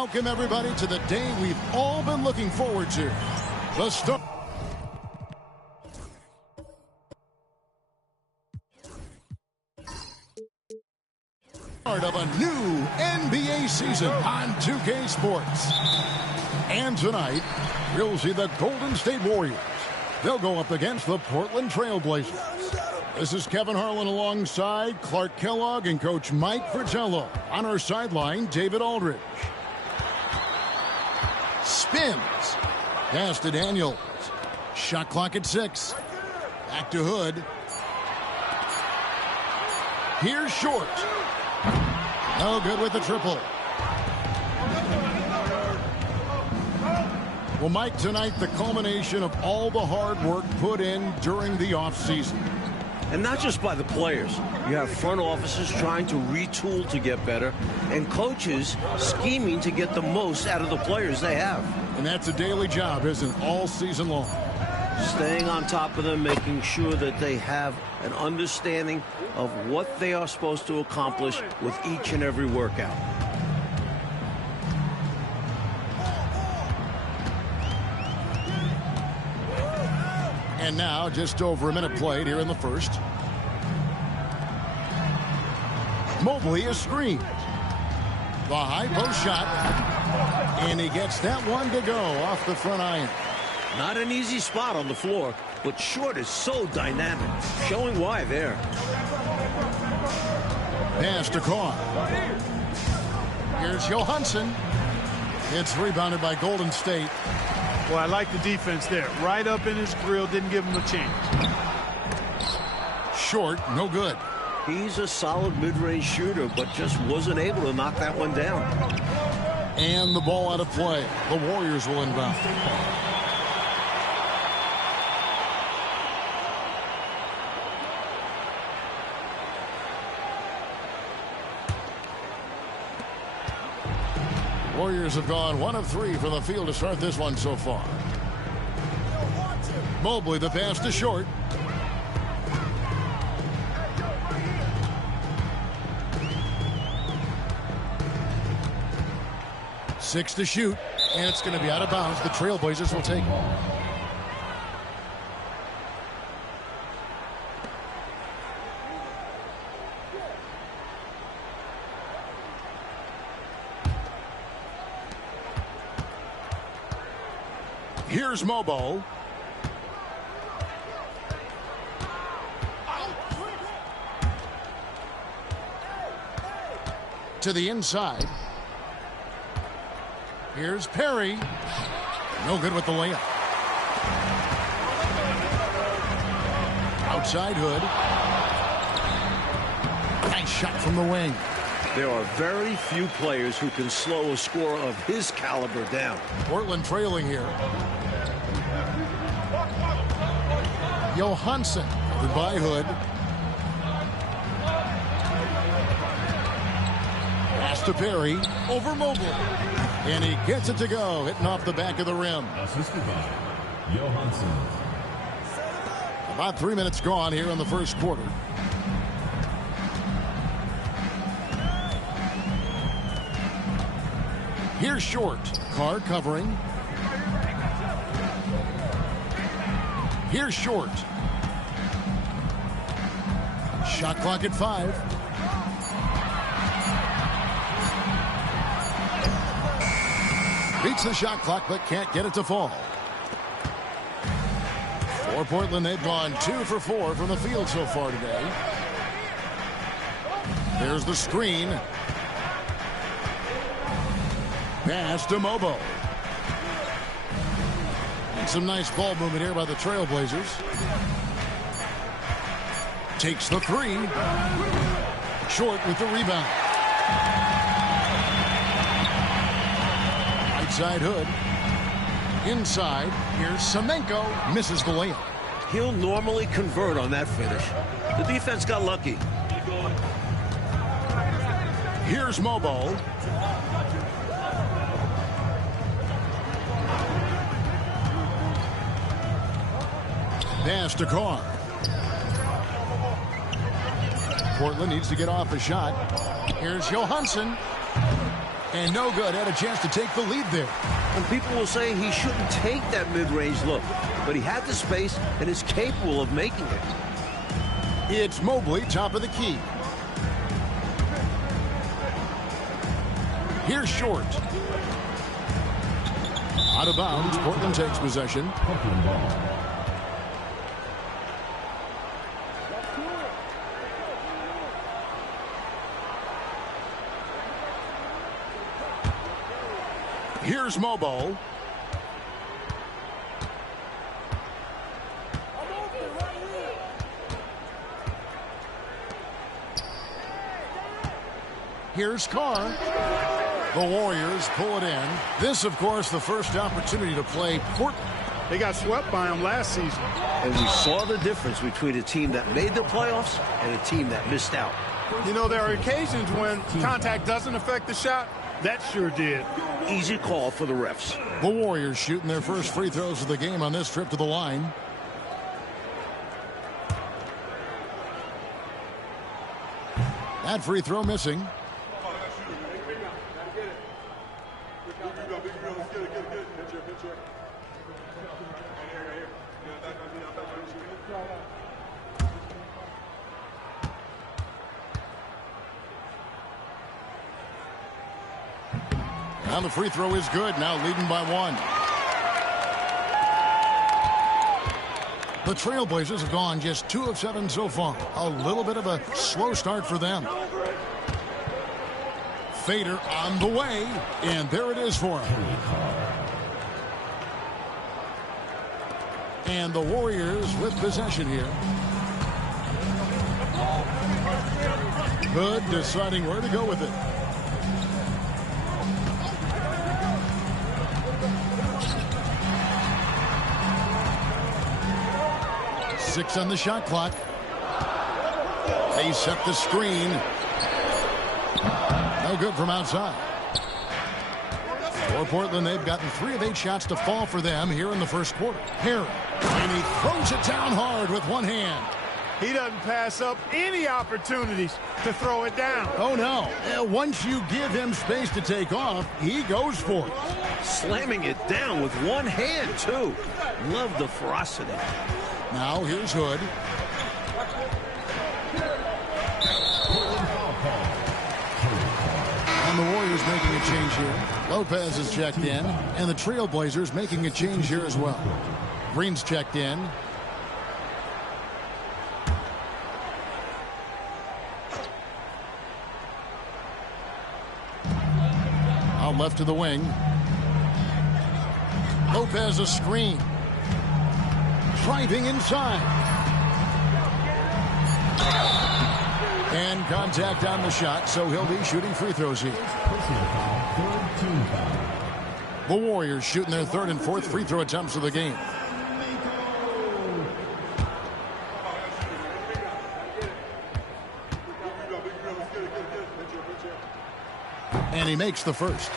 Welcome, everybody, to the day we've all been looking forward to. The start of a new NBA season on 2K Sports. And tonight, we'll see the Golden State Warriors. They'll go up against the Portland Trail Blazers. This is Kevin Harlan alongside Clark Kellogg and Coach Mike Fratello. On our sideline, David Aldridge. Spins. Pass to Daniels. Shot clock at 6. Back to Hood. Here's Short. No good with the triple. Well, Mike, tonight the culmination of all the hard work put in during the offseason. And not just by the players. You have front offices trying to retool to get better, and coaches scheming to get the most out of the players they have. And that's a daily job, isn't it? All season long. Staying on top of them, making sure that they have an understanding of what they are supposed to accomplish with each and every workout. And now, just over a minute played here in the first. Mobley is screened. The high post shot. And he gets that one to go off the front iron. Not an easy spot on the floor, but Short is so dynamic, showing why there. Pass to Carr. Here's Johansson. It's rebounded by Golden State. Well, I like the defense there. Right up in his grill, didn't give him a chance. Short, no good. He's a solid mid-range shooter, but just wasn't able to knock that one down. And the ball out of play. The Warriors will inbound. Warriors have gone 1 of 3 from the field to start this one so far. Mobley, the pass to Short. Six to shoot, and it's going to be out of bounds. The Trailblazers will take it. Here's Mobo. To the inside. Here's Perry. No good with the layup. Outside Hood. Nice shot from the wing. There are very few players who can slow a scorer of his caliber down. Portland trailing here. Johansson. Goodbye, Hood. Pass to Perry. Over Mobley. And he gets it to go. Hitting off the back of the rim. Assisted by Johansson. About 3 minutes gone here in the first quarter. Here's Short. Carr covering. Here's Short. Shot clock at 5. Beats the shot clock, but can't get it to fall. For Portland, they've gone 2 for 4 from the field so far today. There's the screen. Pass to Mobo. And some nice ball movement here by the Trailblazers. Takes the 3. Short with the rebound. Right side Hood. Inside. Here's Semenko. Misses the layup. He'll normally convert on that finish. The defense got lucky. Here's Mobo. Pass to Carr. Portland needs to get off a shot. Here's Johansson. And no good. Had a chance to take the lead there. And people will say he shouldn't take that mid-range look, but he had the space and is capable of making it. It's Mobley, top of the key. Here's Short. Out of bounds. Portland takes possession. Portland ball. Here's Mobo. Here's Carr. The Warriors pull it in. This, of course, the first opportunity to play Portland. They got swept by them last season. And we saw the difference between a team that made the playoffs and a team that missed out. You know, there are occasions when contact doesn't affect the shot. That sure did. Easy call for the refs. The Warriors shooting their first free throws of the game on this trip to the line. That free throw missing. And the free throw is good. Now leading by 1. The Trailblazers have gone just 2 of 7 so far. A little bit of a slow start for them. Fader on the way, and there it is for him. And the Warriors with possession here. Hood deciding where to go with it. Six on the shot clock. They set the screen. No good from outside. For Portland, they've gotten 3 of 8 shots to fall for them here in the first quarter. Harry, and he throws it down hard with one hand. He doesn't pass up any opportunities to throw it down. Oh, no. Once you give him space to take off, he goes for it. Slamming it down with one hand, too. Love the ferocity. Now here's Hood. And the Warriors making a change here. Lopez is checked in, and the Trailblazers making a change here as well. Green's checked in. Out left to the wing. Lopez a screen. Driving inside. And contact on the shot, so he'll be shooting free throws here. The Warriors shooting their 3rd and 4th free throw attempts of the game. And he makes the first.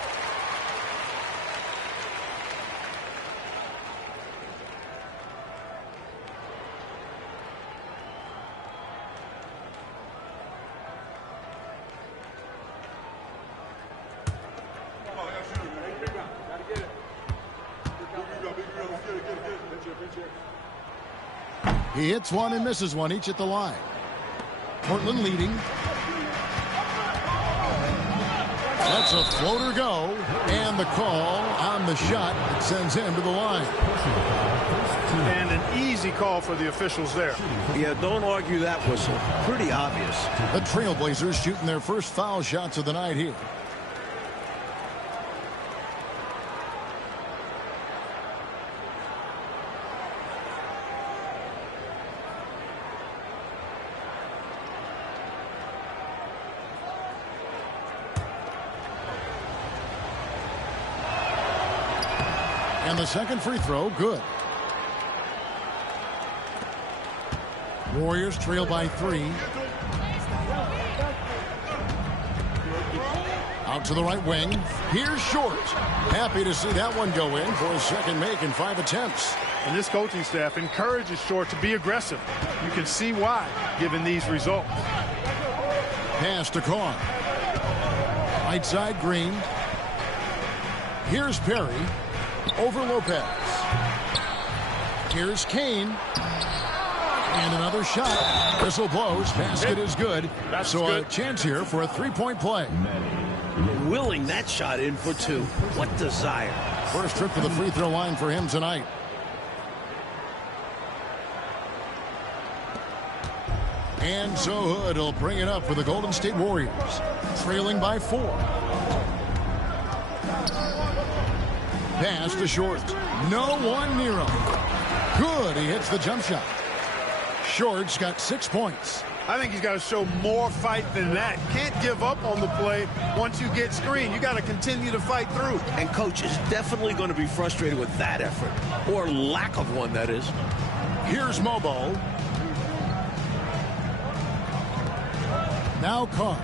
He hits one and misses one, each at the line. Portland leading. That's a floater go, and the call on the shot that sends him to the line. And an easy call for the officials there. Yeah, don't argue that whistle. Pretty obvious. The Trailblazers shooting their first foul shots of the night here. And the second free throw, good. Warriors trail by 3. Out to the right wing. Here's Short. Happy to see that one go in for his second make in 5 attempts. And this coaching staff encourages Short to be aggressive. You can see why, given these results. Pass to Carr. Right side, Green. Here's Perry over Lopez. Here's Kane. And another shot. Whistle blows. Basket is good. So a chance here for a three-point play. Willing that shot in for two. What desire. First trip to the free throw line for him tonight. And so Hood will bring it up for the Golden State Warriors. Trailing by 4. Pass to Short. No one near him. Good. He hits the jump shot. Short's got 6 points. I think he's got to show more fight than that. Can't give up on the play once you get screened. You got to continue to fight through. And coach is definitely going to be frustrated with that effort, or lack of one, that is. Here's Mobo. Now Carr.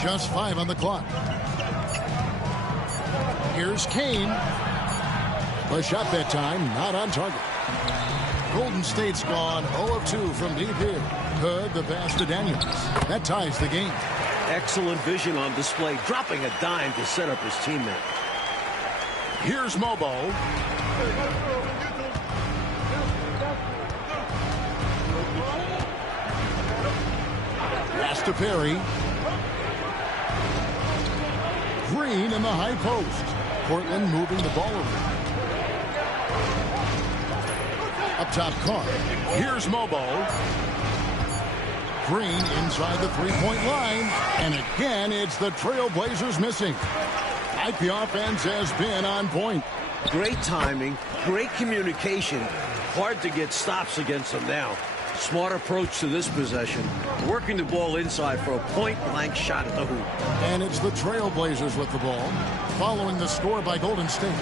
Just 5 on the clock. Here's Kane. The shot that time not on target. Golden State's gone 0 of 2 from deep here. Hood the pass to Daniels. That ties the game. Excellent vision on display, dropping a dime to set up his teammate. Here's Mobo. Pass to Perry. Green in the high post. Portland moving the ball over. Up top, Carr. Here's Mobo. Green inside the three-point line. And again, it's the Trailblazers missing. Like the offense has been on point. Great timing, great communication. Hard to get stops against them now. Smart approach to this possession. Working the ball inside for a point-blank shot at the hoop. And it's the Trailblazers with the ball, following the score by Golden State.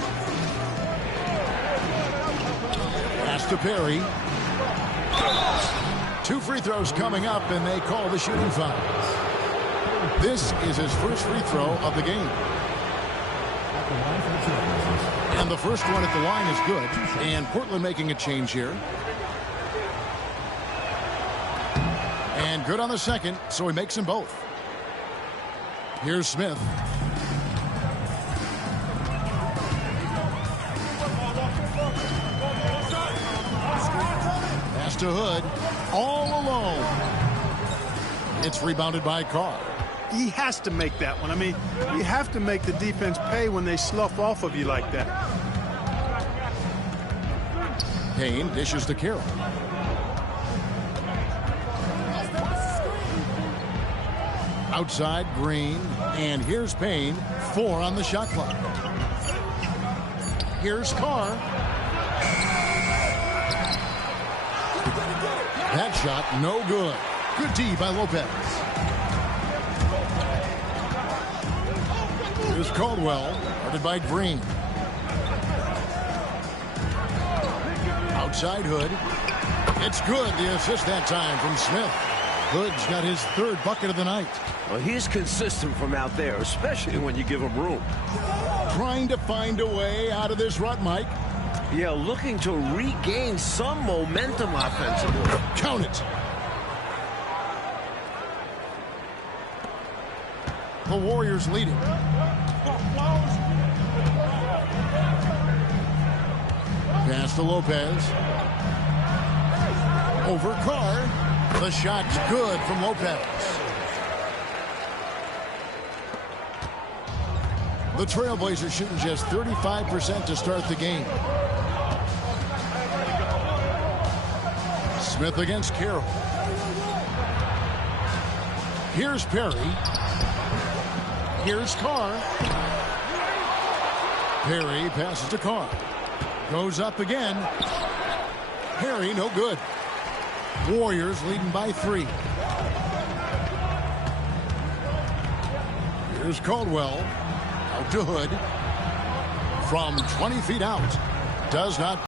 Pass to Perry. 2 free throws coming up, and they call the shooting foul. This is his first free throw of the game. And the first one at the line is good. And Portland making a change here. And good on the second, so he makes them both. Here's Smith. Pass to Hood. All alone. It's rebounded by Carr. He has to make that one. I mean, you have to make the defense pay when they slough off of you like that. Payne dishes to Carroll. Outside, Green. And here's Payne. 4 on the shot clock. Here's Carr. That shot, no good. Good D by Lopez. Here's Caldwell, guarded by Green. Outside Hood. It's good. The assist that time from Smith. Hood's got his 3rd bucket of the night. Well, he's consistent from out there, especially when you give him room. Trying to find a way out of this rut, Mike. Yeah, looking to regain some momentum offensively. Count it. The Warriors leading. Pass to Lopez. Over Carr. The shot's good from Lopez. The Trailblazers shooting just 35% to start the game. Smith against Carroll. Here's Perry. Here's Carr. Perry passes to Carr. Goes up again. Perry, no good. Warriors leading by 3. Here's Caldwell. Out to Hood. From 20 feet out. Does not